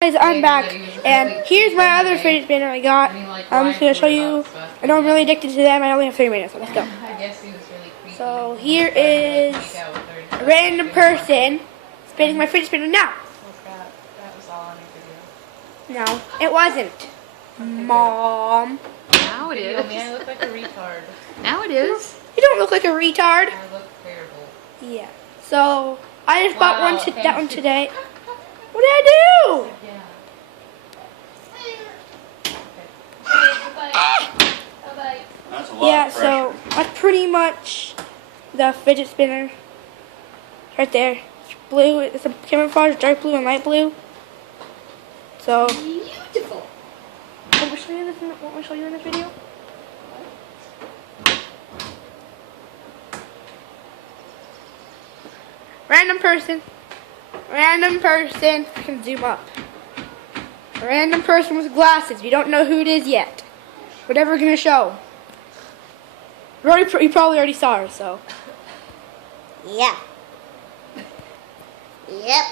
Guys, I'm back, and here's my other fidget spinner I got. I'm just going to show you. I know I'm really addicted to them. I only have 3 minutes, so let's go. So here is a random person spinning my fidget spinner now. No, it wasn't. Mom. Now it is. I look like a retard. Now it is. You don't look like a retard. I look terrible. Yeah. So I just bought that one today. What did I do? Yeah. That's a lot Yeah, of pressure. so that's pretty much the fidget spinner. Right there. It's blue. It's a camouflage, dark blue and light blue. So Beautiful. want me to show you in this video? Random person. I can zoom up. A random person with glasses. You don't know who it is yet. Whatever we're gonna show. You probably already saw her, so. Yeah. Yep.